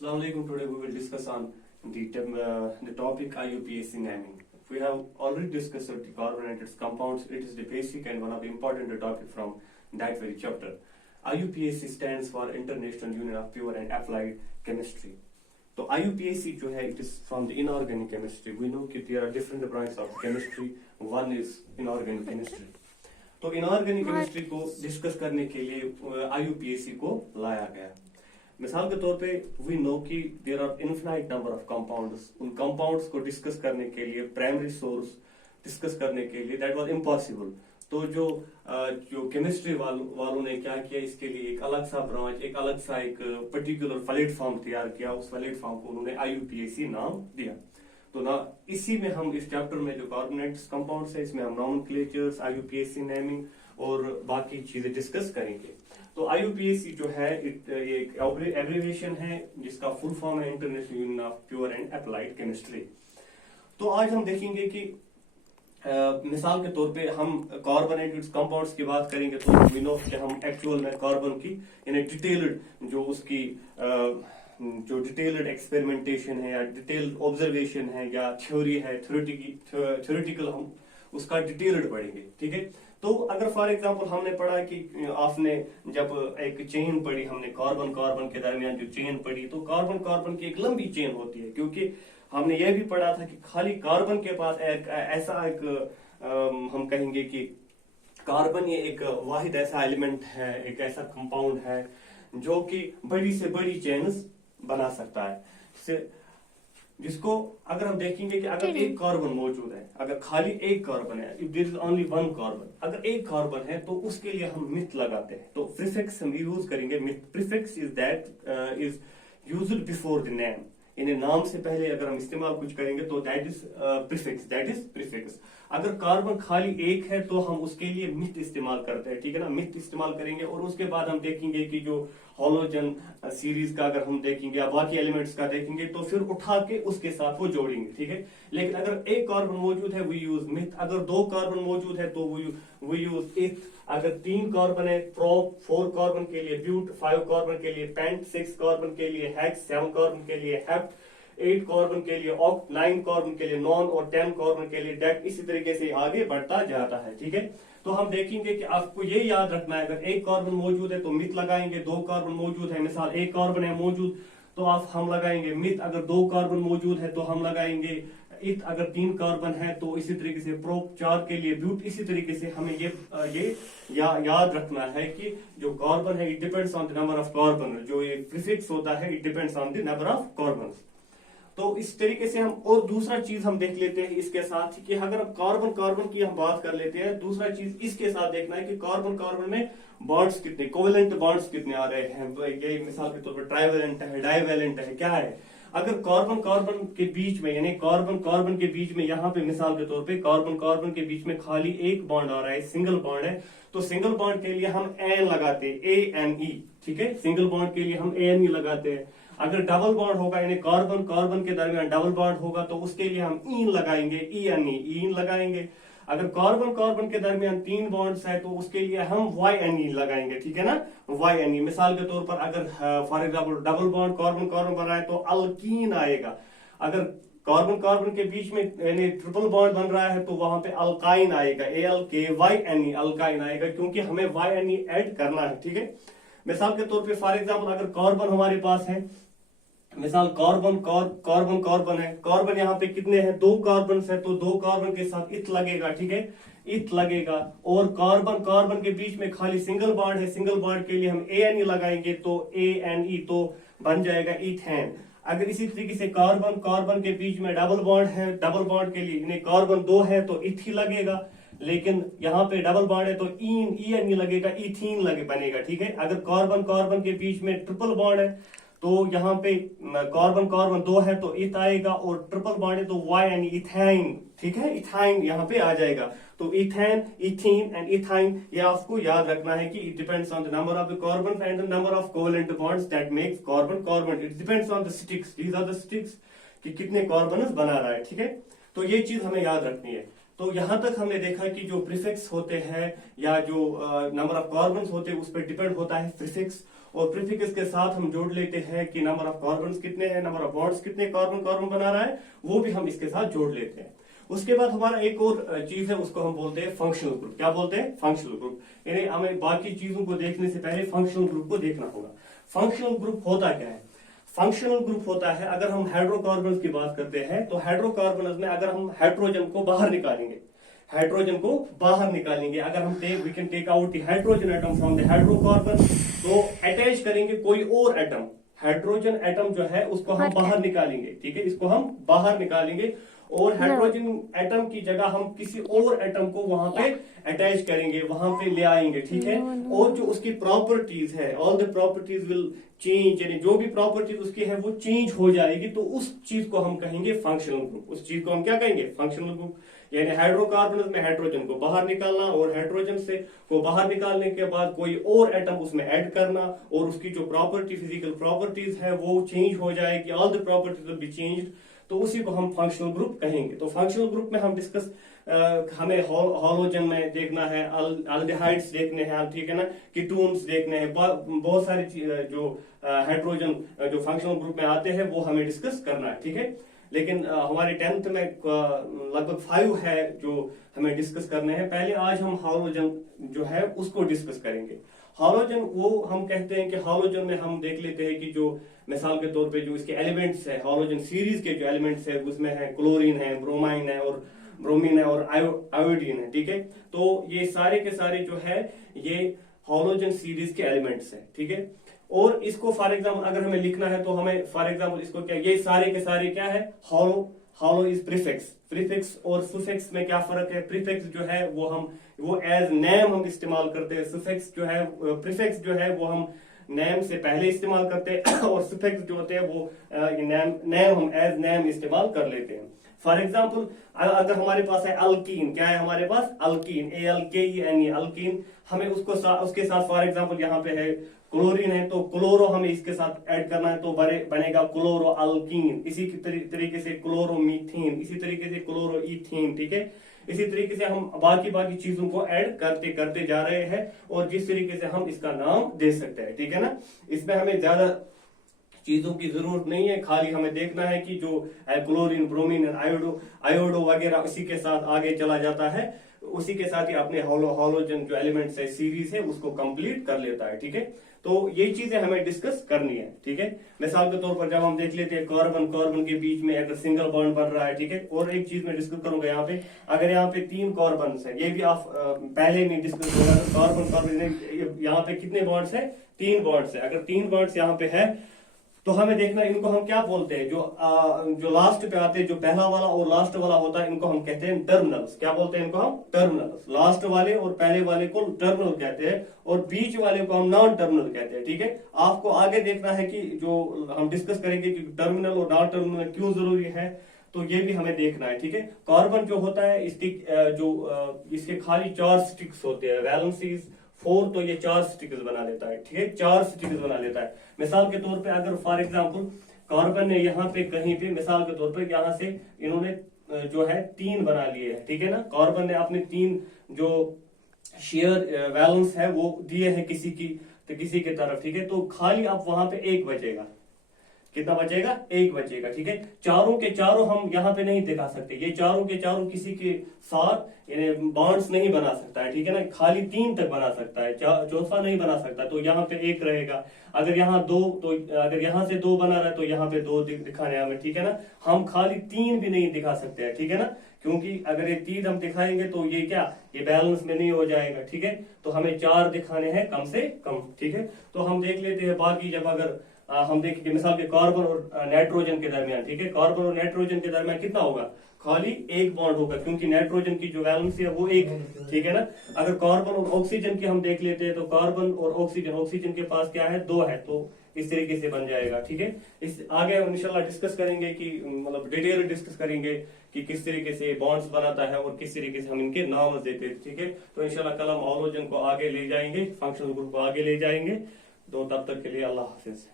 Assalamu alaikum. Today we will discuss on the topic IUPAC naming. We have already discussed the carbon and its compounds. It is the basic and one of the important topic from that very chapter. IUPAC stands for International Union of Pure and Applied Chemistry. So IUPAC जो है, it is from the inorganic chemistry. We know that there are different branches of chemistry. One is inorganic chemistry. तो inorganic chemistry को discuss करने के लिए IUPAC को लाया गया. मिसाल के तौर पे वी नो कि there are infinite number of compounds. उन कंपाउंड्स को डिस्कस करने के लिए, प्राइमरी सोर्स डिस्कस करने के लिए दैट वाज इम्पॉसिबल. तो जो केमिस्ट्री वालों ने क्या किया, इसके लिए एक अलग सा ब्रांच, एक अलग सा एक पर्टिकुलर प्लेटफॉर्म तैयार किया. उस प्लेटफॉर्म को उन्होंने IUPAC नाम दिया. तो ना इसी में हम इस चैप्टर में जो कार्बोनेट्स कंपाउंड्स है, इसमें हम नॉमेनक्लेचर्स, IUPAC नेमिंग और बाकी चीजें डिस्कस करेंगे. तो IUPAC जो है एक एब्रिविएशन है जिसका फुल फॉर्म है international union of pure and applied chemistry. तो आज हम देखेंगे कि मिसाल के तौर पे हम कार्बोनेटेड कंपाउंड्स की बात करेंगे तो वी नो कि हम एक्चुअल में कार्बन की यानी डिटेल्ड जो उसकी जो डिटेल्ड एक्सपेरिमेंटेशन है या डिटेल्ड ऑब्जर्वेशन है या थ्योरी है, थ्योरेटिकल हम उसका डिटेल्ड पढ़ेंगे. ठीक है. तो अगर फॉर एग्जांपल हमने पढ़ा कि आपने जब एक चेन पढ़ी, हमने कार्बन कार्बन के दरमियान जो चेन पढ़ी, तो कार्बन कार्बन की एक लंबी चेन होती है, क्योंकि हमने यह भी पढ़ा था कि खाली कार्बन के पास एक ऐसा एक हम कहेंगे कि कार्बन ये एक वाहिद ऐसा एलिमेंट है, एक ऐसा कंपाउंड है जो कि बड़ी से बड़ी चेन्स बना सकता है. जिसको अगर हम देखेंगे कि अगर एक कार्बन मौजूद है, अगर खाली एक कार्बन है, if there is only one carbon, अगर एक कार्बन है तो उसके लिए हम मिथ लगाते हैं. तो प्रीफिक्स हम यूज करेंगे. Myth prefix is that is used before the name. यानी नाम से पहले अगर हम इस्तेमाल कुछ करेंगे तो that is prefix, that is prefix. अगर कार्बन खाली एक है तो हम उसके लिए मिथ इस्तेमाल करते हैं. ठीक है ना. मिथ इस्तेमाल करेंगे और उसके बाद हम देखेंगे कि जो हॉलोजन सीरीज का अगर हम देखेंगे या बाकी एलिमेंट्स का देखेंगे तो फिर उठा के उसके साथ वो जोड़ेंगे. ठीक है. लेकिन अगर एक कार्बन मौजूद है वी यूज मिथ. अगर दो कार्बन मौजूद है तो वी यूज इथ. अगर तीन कार्बन है प्रोप, 4 कार्बन के लिए ब्यूट, 5 कार्बन के लिए पेंट, 6 कार्बन के लिए हेक्स, 7 कार्बन के लिए हेप्ट, 8 कार्बन के लिए ऑक्ट, 9 कार्बन के लिए नॉन और 10 कार्बन के लिए डेक. इसी तरीके से आगे बढ़ता जाता है. ठीक है. तो हम देखेंगे कि आपको ये याद रखना है, अगर एक कार्बन मौजूद है तो मिथ लगाएंगे. 2 कार्बन मौजूद है, मिसाल एक कार्बन है मौजूद तो हम लगाएंगे मिथ. अगर 2 कार्बन मौजूद है तो हम लगाएंगे इथ. अगर 3 कार्बन है तो इसी तरीके से प्रोप, 4 के लिए ब्यूट. इसी तरीके से हमें ये याद रखना है कि जो कार्बन है it depends on the number of carbon. जो ये प्रीफिक्स होता है it depends on the number of carbon. तो इस तरीके से हम और दूसरा चीज हम देख लेते हैं इसके साथ कि अगर हम कार्बन कार्बन की हम बात कर लेते हैं, दूसरा चीज इसके साथ देखना है कि कार्बन कार्बन में बॉन्ड्स कितने, कोवेलेंट बॉन्ड्स कितने आ रहे हैं. ये मिसाल के तौर पर ट्राइवेलेंट है, डाइवेलेंट है, क्या है. अगर कार्बन कार्बन के बीच में यानी कार्बन कार्बन के बीच में यहाँ पे मिसाल के तौर पे कार्बन कार्बन के बीच में खाली एक बॉन्ड आ रहा है, सिंगल बॉन्ड है, तो सिंगल बॉन्ड के लिए हम एन लगाते हैं, ANE. ठीक है. सिंगल बॉन्ड के लिए हम ANE लगाते हैं. अगर डबल बॉन्ड होगा यानी कार्बन कार्बन के दरमियान डबल बॉन्ड होगा तो उसके लिए हम ईन लगाएंगे, ENE लगाएंगे. अगर कार्बन कार्बन के दरमियान 3 बॉन्ड्स है तो उसके लिए हम YNE लगाएंगे. ठीक है ना. YNE. मिसाल के तौर पर अगर for example double bond carbon carbon बन रहा है तो अल्कीन आएगा. अगर कार्बन कार्बन के बीच में यानी ट्रिपल बॉन्ड बन रहा है तो वहां पे अल्काइन आएगा, ALKYNE अल्काइन आएगा, क्योंकि हमें YNE ऐड करना है. ठीक है. मिसाल के तौर पे फॉर एग्जांपल अगर कार्बन हमारे पास है, मिसाल कार्बन कार्बन है, कार्बन यहाँ पे कितने हैं, 2 कार्बन है तो 2 कार्बन के साथ इथ लगेगा. ठीक है. इथ लगेगा. और कार्बन कार्बन के बीच में खाली सिंगल बॉन्ड है, सिंगल बॉन्ड के लिए हम ANE लगाएंगे तो ANE तो बन जाएगा इथेन. अगर इसी तरीके से कार्बन कार्बन के बीच में डबल बॉन्ड है, डबल बॉन्ड के लिए कार्बन 2 है तो इथ ही लगेगा. लेकिन यहाँ पे डबल बॉन्ड है तो ENE लगेगा, इथीन बनेगा. ठीक है. अगर कार्बन कार्बन के बीच में ट्रिपल बॉन्ड है तो यहाँ पे कार्बन कार्बन 2 है तो इथ आएगा, और ट्रिपल बॉन्ड है तो YNE इथाइन. ठीक है. इथाइन यहाँ पे आ जाएगा. तो इथेन, इथीन एंड इथाइन ये आपको याद रखना है कि it depends on the number of the carbon and the number of covalent bonds that makes carbon carbon. It depends on the sticks. These are the sticks कि कितने carbon बना रहा है. ठीक है. तो ये चीज हमें याद रखनी है. तो यहां तक हमने देखा कि जो प्रीफिक्स होते हैं या जो नंबर ऑफ कार्बन होते हैं उस पर डिपेंड होता है प्रीफिक्स. और प्रीफिक्स के साथ हम जोड़ लेते हैं कि नंबर ऑफ कार्बन कितने हैं, नंबर ऑफ बॉन्ड्स कितने कार्बन कार्बन बना रहा है, वो भी हम इसके साथ जोड़ लेते हैं। उसके बाद हमारा एक और चीज है, उसको हम बोलते हैं फंक्शनल ग्रुप। क्या बोलते हैं? Functional group. यानी हमें बाकी चीजों को देखने से पहले फंक्शनल ग्रुप को देखना होगा। फंक्शनल ग्रुप होता क्या है? फंक्शनल ग्रुप होता है, अगर हम हाइड्रोकार्बन की बात करते हैं तो हाइड्रोकार्बन में अगर हम हाइड्रोजन को बाहर निकालेंगे, अगर हम we can take out the hydrogen atom from the hydrocarbon, तो अटैच करेंगे कोई और एटम, हाइड्रोजन एटम जो है उसको हम बाहर निकालेंगे, ठीक है, इसको हम बाहर निकालेंगे और हाइड्रोजन एटम की जगह हम किसी और एटम को वहां पे अटैच करेंगे, वहां पे ले आएंगे, ठीक है। और जो उसकी प्रॉपर्टीज है, all the properties will change, यानी जो भी प्रॉपर्टीज उसकी है वो चेंज हो जाएगी, तो उस चीज को हम कहेंगे फंक्शनल ग्रुप। उस चीज को हम क्या कहेंगे? Functional group. यानी हाइड्रोकार्बन में हाइड्रोजन को बाहर निकालना और हाइड्रोजन से को बाहर निकालने के बाद कोई और एटम उसमें ऐड करना और उसकी जो प्रॉपर्टी, फिजिकल प्रॉपर्टीज है वो चेंज हो जाएगी, all the properties will be changed, तो उसी को हम फंक्शनल ग्रुप कहेंगे। तो फंक्शनल ग्रुप में हम डिस्कस हमें हालोजन में देखना है, अल्डिहाइड्स देखने हैं, ठीक है ना, कीटोन्स देखने हैं, बहुत सारी जो हाइड्रोजन जो फंक्शनल ग्रुप में आते हैं वो हमें डिस्कस करना है, ठीक है। लेकिन हमारे 10th में लगभग 5 है जो हमें डिस्कस करने हैं। पहले आज हम हालोजन जो है उसको डिस्कस करेंगे। हालोजन वो हम कहते हैं कि हालोजन में हम देख लेते हैं कि जो मिसाल के तौर पे जो इसके एलिमेंट्स है, हालोजन सीरीज के जो एलिमेंट्स है उसमें है क्लोरीन है, ब्रोमाइन है और ब्रोमीन है और आयोडीन है, ठीक है। तो ये सारे के सारे जो है ये हालोजन सीरीज के एलिमेंट्स है, ठीक है। और इसको फॉर एग्जाम्पल अगर हमें लिखना है तो हमें फॉर एग्जाम्पल इसको क्या, ये सारे के सारे क्या है? हालो इज प्रीफिक्स और सुफिक्स में क्या फर्क है? प्रीफिक्स जो है वो एज नेम हम इस्तेमाल करते हैं, सुफिक्स जो है, प्रीफिक्स जो है वो हम नेम से पहले इस्तेमाल करते हैं और सुफिक्स जो होते हैं वो नेम हम एज नेम इस्तेमाल कर लेते हैं। फॉर एग्जाम्पल अगर हमारे पास है अल्कीन, क्या है हमारे पास? अल्कीन, ALKEN, अल्कीन, हमें उसके साथ फॉर एग्जाम्पल यहाँ पे है क्लोरीन है, तो क्लोरो हमें इसके साथ ऐड करना है तो बनेगा क्लोरो अल्कीन। इसी तरीके से क्लोरोमीथेन, इसी तरीके से क्लोरो ईथेन, ठीक है। इसी तरीके से हम बाकी चीजों को ऐड करते जा रहे हैं और जिस तरीके से हम इसका नाम दे सकते हैं, ठीक है ना। इसमें हमें ज्यादा चीजों की जरूरत नहीं है, खाली हमें देखना है कि जो क्लोरीन, ब्रोमीन, आयोडो वगैरह इसी के साथ आगे चला जाता है, उसी के साथ ही अपने हालोजन जो एलिमेंट्स है सीरीज है उसको कंप्लीट कर लेता है, ठीक है। तो ये चीजें हमें डिस्कस करनी है, ठीक है। मिसाल के तौर पर जब हम देख लेते हैं कार्बन के बीच में अगर सिंगल बॉन्ड बन रहा है, ठीक है। और एक चीज मैं डिस्कस करूंगा यहाँ पे, अगर यहाँ पे 3 कार्बन है, ये भी आप पहले में डिस्कस होगा, कार्बन यहाँ पे कितने बॉन्ड्स है? 3 बॉन्ड्स है। अगर 3 बॉन्ड्स यहाँ पे है तो हमें देखना इनको हम क्या बोलते हैं, जो लास्ट पे आते हैं, जो पहला वाला और लास्ट वाला होता है, इनको हम कहते हैं टर्मिनल्स। क्या बोलते हैं इनको हम? टर्मिनल्स। लास्ट वाले और पहले वाले को टर्मिनल कहते हैं और बीच वाले को हम नॉन टर्मिनल कहते हैं, ठीक है। आपको आगे देखना है कि जो हम डिस्कस करेंगे कि टर्मिनल और नॉन टर्मिनल क्यों जरूरी है, तो ये भी हमें देखना है, ठीक है। कार्बन जो होता है इसके खाली 4 स्टिक्स होते हैं, वैलेंसीज 4, तो ये 4 स्टिकर्स बना लेता है, ठीक है, 4 स्टिकर्स बना लेता है। मिसाल के तौर पे अगर फॉर एग्जांपल कार्बन ने यहाँ पे कहीं पे मिसाल के तौर पे यहाँ से इन्होंने जो है 3 बना लिए है, ठीक है ना। कार्बन ने अपने 3 जो शेयर वैलेंस है वो दिए हैं किसी की तरफ, ठीक है। तो खाली अब वहां पे 1 बचेगा। कितना बचेगा? 1 बचेगा, ठीक है। चारों के चारों हम यहाँ पे नहीं दिखा सकते, ये चारों के चारों किसी के साथ बॉन्ड्स नहीं बना सकता है, ठीक है ना। खाली 3 तक बना सकता है, चौथा नहीं बना सकता, तो यहाँ पे 1 रहेगा। अगर यहाँ 2, तो अगर यहाँ से 2 बना रहा है तो यहाँ पे 2 दिखाने हमें, ठीक है ना। हम खाली 3 भी नहीं दिखा सकते हैं, ठीक है ना, क्योंकि अगर ये 3 हम दिखाएंगे तो ये क्या, ये बैलेंस में नहीं हो जाएगा, ठीक है। तो हमें 4 दिखाने हैं कम से कम, ठीक है। तो हम देख लेते हैं बाकी, जब अगर हम देखेंगे मिसाल के कार्बन और नाइट्रोजन के दरमियान, ठीक है, कार्बन और नाइट्रोजन के दरमियान कितना होगा? खाली 1 बॉन्ड होगा, क्योंकि नाइट्रोजन की जो वैलेंसी है वो 1, ठीक है ना। अगर कार्बन और ऑक्सीजन की हम देख लेते हैं तो कार्बन और ऑक्सीजन के पास क्या है? 2 है, तो इस तरीके से बन जाएगा, ठीक है। इस आगे इंशाल्लाह डिस्कस करेंगे कि मतलब डिटेल डिस्कस करेंगे कि किस तरीके से बॉन्ड्स बनाता है और किस तरीके से हम इनके नाम देते हैं, ठीक है। तो इंशाल्लाह कल हम हालोजन को आगे ले जाएंगे, फंक्शनल ग्रुप को आगे ले जाएंगे। तो तब तक के लिए अल्लाह हाफिज।